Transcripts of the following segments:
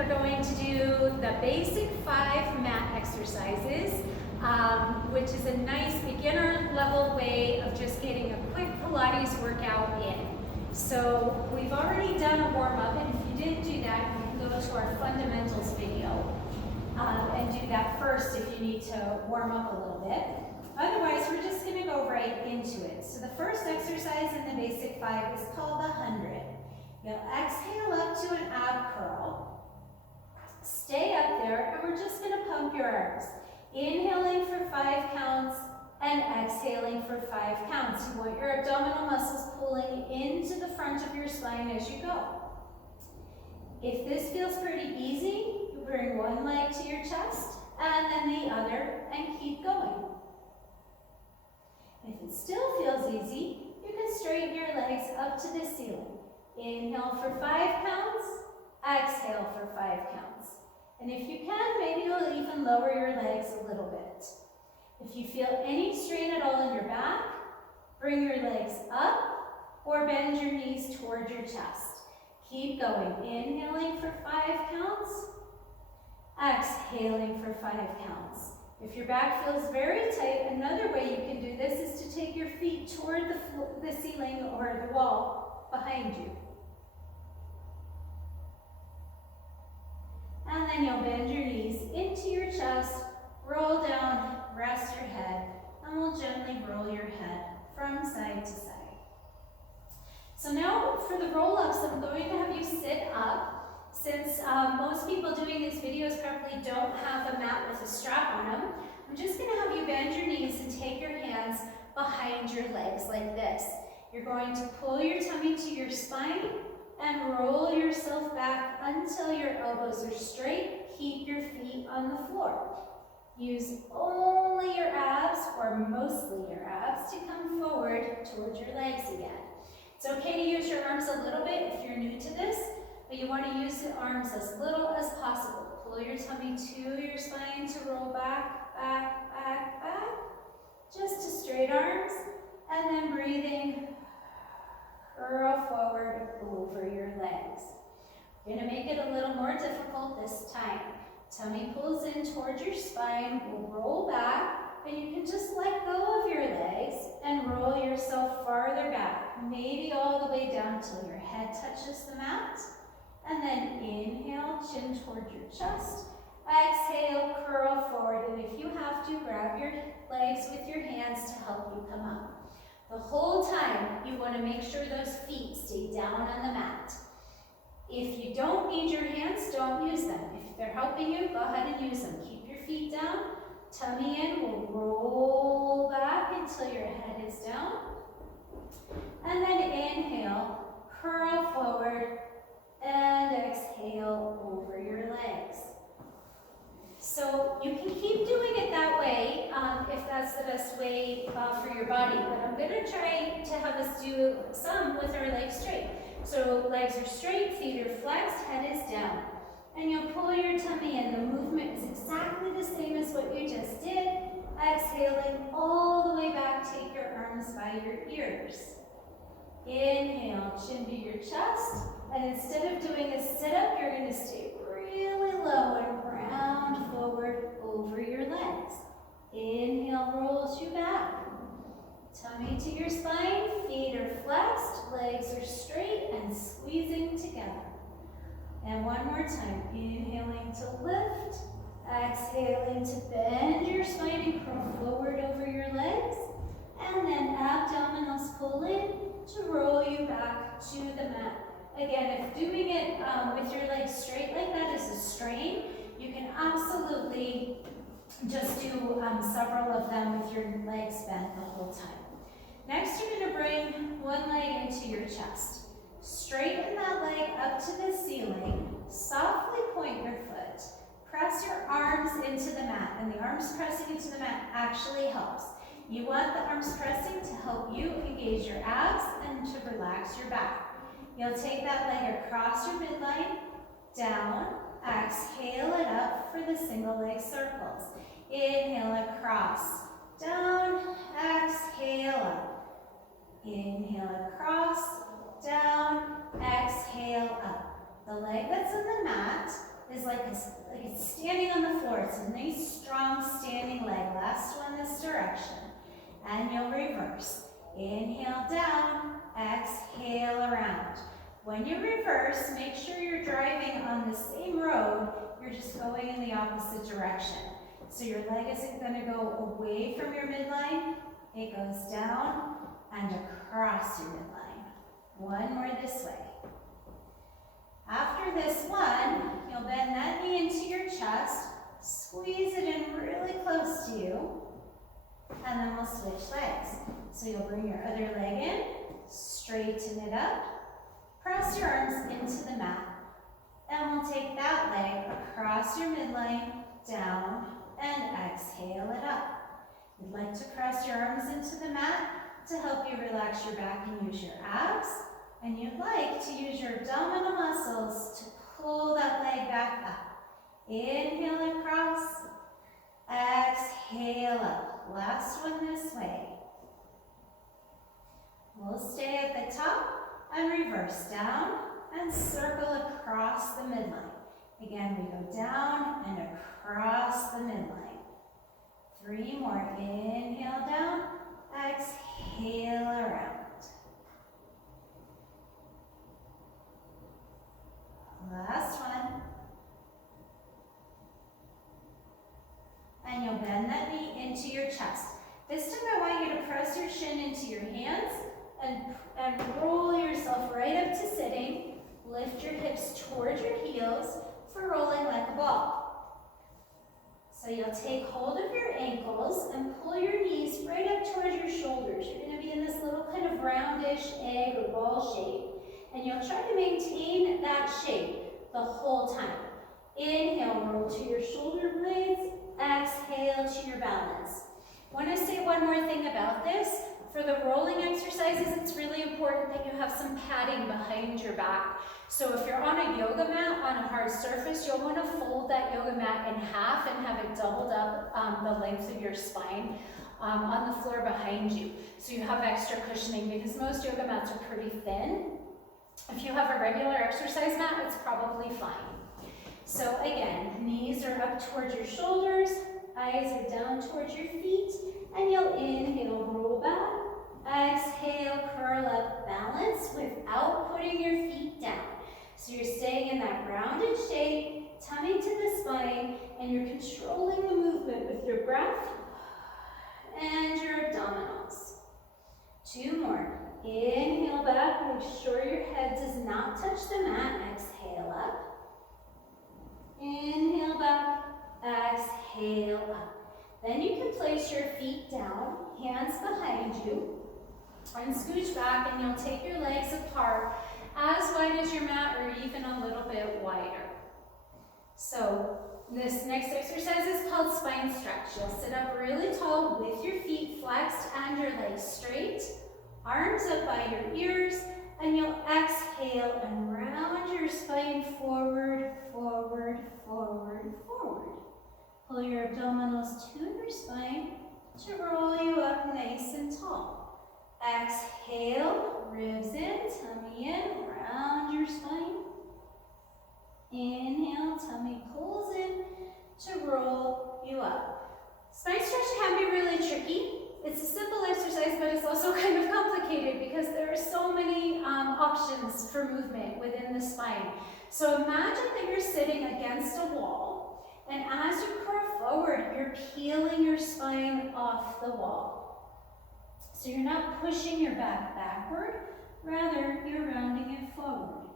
we're going to do the basic 5 mat exercises, which is a nice beginner level way of just getting a quick Pilates workout in. So we've already done a warm up, and if you didn't do that, you can go to our fundamentals video and do that first if you need to warm up a little bit. Otherwise, we're just going to go right into it. So the first exercise in the basic 5 is called the 100. You'll exhale up to an ab curl. Stay up there, and we're just going to pump your arms. Inhaling for 5 counts and exhaling for 5 counts. You want your abdominal muscles pulling into the front of your spine as you go. If this feels pretty easy, you bring one leg to your chest and then the other and keep going. If it still feels easy, you can straighten your legs up to the ceiling. Inhale for 5 counts, exhale for 5 counts. And if you can, maybe you'll even lower your legs a little bit. If you feel any strain at all in your back, bring your legs up or bend your knees toward your chest. Keep going. Inhaling for 5 counts, exhaling for 5 counts. If your back feels very tight, another way you can do this is to take your feet toward the ceiling or the wall behind you. And then you'll bend your knees into your chest, roll down, rest your head, and we'll gently roll your head from side to side. So now for the roll-ups, I'm going to have you sit up. Since most people doing these videos probably don't have a mat with a strap on them, I'm just going to have you bend your knees and take your hands behind your legs like this. You're going to pull your tummy to your spine and roll yourself back until your elbows are straight. Keep your feet on the floor. Use only your abs, or mostly your abs, to come forward towards your legs again. It's okay to use your arms a little bit if you're new to this, but you want to use the arms as little as possible. Pull your tummy to your spine to roll back, back, back, back. Just to straight arms, and then breathing, curl forward over your legs. We're going to make it a little more difficult this time. Tummy pulls in towards your spine, we'll roll back, and you can just let go of your legs and roll yourself farther back, maybe all the way down till your head touches the mat. And then inhale, chin toward your chest. Exhale, curl forward, and if you have to, grab your legs with your hands to help you come up. The whole time, you want to make sure those feet stay down on the mat. If you don't need your hands, don't use them. If they're helping you, go ahead and use them. Keep your feet down, tummy in, we'll roll back until your head is down. And then inhale, curl forward, and exhale over your legs. So you can keep doing it that way if that's the best way for your body, but I'm going to try to have us do some with our legs straight. So legs are straight, feet are flexed, head is down. And you'll pull your tummy in. The movement is exactly the same as what you just did. Exhaling all the way back, take your arms by your ears. Inhale, chin to your chest. And instead of doing a sit-up, you're going to stay really low and round forward over your legs. Inhale rolls you back. Tummy to your spine, feet are flexed, legs are straight and squeezing together. And one more time, inhaling to lift, exhaling to bend your spine and curl forward over your legs, and then abdominals pull in to roll you back to the mat. Again, if doing it with your legs straight like that is a strain, you can absolutely just do several of them with your legs bent the whole time. Next, you're going to bring one leg into your chest. Straighten that leg up to the ceiling. Softly point your foot. Press your arms into the mat, and the arms pressing into the mat actually helps. You want the arms pressing to help you engage your abs and to relax your back. You'll take that leg across your midline, down, exhale it up for the single leg circles. Inhale across, down, exhale up. Inhale across, down, exhale up. The leg that's on the mat is like it's standing on the floor. It's a nice, strong standing leg. Last one this direction. And you'll reverse. Inhale down, exhale around. When you reverse, make sure you're driving on the same road. You're just going in the opposite direction. So your leg isn't going to go away from your midline. It goes down and across your midline. One more this way. After this one, you'll bend that knee into your chest, squeeze it in really close to you, and then we'll switch legs. So you'll bring your other leg in, straighten it up, press your arms into the mat, and we'll take that leg across your midline, down, and exhale it up. You'd like to press your arms into the mat to help you relax your back and use your abs. And you'd like to use your abdominal muscles to pull that leg back up. Inhale across, exhale up. Last one this way. We'll stay at the top and reverse down and circle across the midline. Again, we go down and across the midline. 3 more. Inhale down, exhale around. Last one. And you'll bend that knee into your chest. This time I want you to press your shin into your hands and roll yourself right up to sitting. Lift your hips towards your heels for rolling like a ball. So you'll take hold of your ankles and pull your knees right up towards your shoulders. You're going to be in this little kind of roundish egg or ball shape. And you'll try to maintain that shape the whole time. Inhale, roll to your shoulder blades. Exhale to your balance. I want to say one more thing about this. For the rolling exercises, it's really important that you have some padding behind your back. So if you're on a yoga mat on a hard surface, you'll want to fold that yoga mat in half and have it doubled up the length of your spine on the floor behind you. So you have extra cushioning because most yoga mats are pretty thin. If you have a regular exercise mat, it's probably fine. So again, knees are up towards your shoulders, eyes are down towards your feet, and you'll inhale, roll back, exhale, curl up, balance without putting your feet down. So you're staying in that rounded shape, tummy to the spine, and you're controlling the movement with your breath and your abdominals. 2 more. Inhale back, make sure your head does not touch the mat. Exhale up. Inhale back, exhale up. Then you can place your feet down, hands behind you, and scooch back, and you'll take your legs apart as wide as your mat or even a little bit wider. So this next exercise is called spine stretch. You'll sit up really tall with your feet flexed and your legs straight. Arms up by your ears, and you'll exhale and round your spine forward, forward, forward, forward. Pull your abdominals to your spine to roll you up nice and tall. Exhale, ribs in, tummy in, round your spine. Inhale, tummy pulls in to roll you up. Spine stretch can be really tricky. It's a simple exercise, but it's also kind of complicated because there are so many options for movement within the spine. So imagine that you're sitting against a wall, and as you curve forward, you're peeling your spine off the wall. So you're not pushing your back backward, rather you're rounding it forward.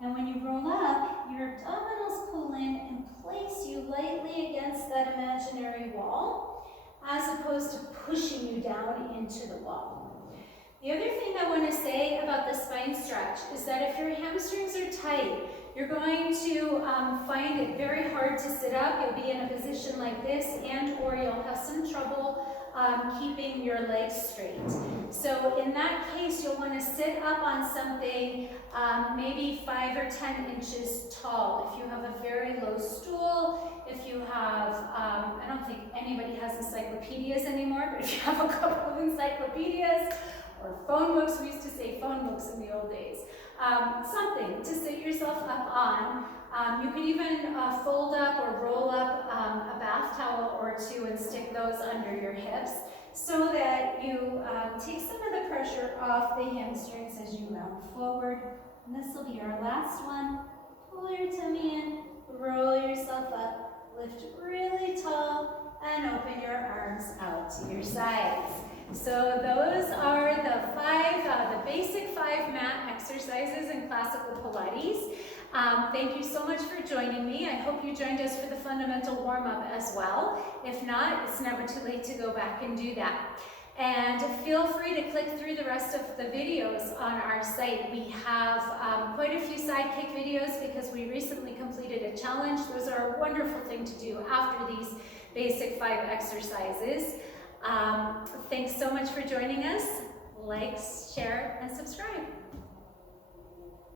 And when you roll up, your abdominals pull in and place you lightly against that imaginary wall, as opposed to pushing you down into the wall. The other thing I want to say about the spine stretch is that if your hamstrings are tight, you're going to find it very hard to sit up. You'll be in a position like this, and or you'll have some trouble keeping your legs straight. So in that case, you'll want to sit up on something maybe 5 or 10 inches tall. If you have a very low stool, if you have, I don't think anybody has encyclopedias anymore, but if you have a couple of encyclopedias or phone books, we used to say phone books in the old days, something to sit yourself up on You can even fold up or roll up a bath towel or two and stick those under your hips so that you take some of the pressure off the hamstrings as you mount forward. And this will be our last one. Pull your tummy in, roll yourself up, lift really tall, and open your arms out to your sides. So those are the basic 5 mat exercises in classical Pilates. Thank you so much for joining me. I hope you joined us for the fundamental warm-up as well. If not, it's never too late to go back and do that. And feel free to click through the rest of the videos on our site. We have quite a few sidekick videos because we recently completed a challenge. Those are a wonderful thing to do after these basic 5 exercises. Thanks so much for joining us. Like, share, and subscribe.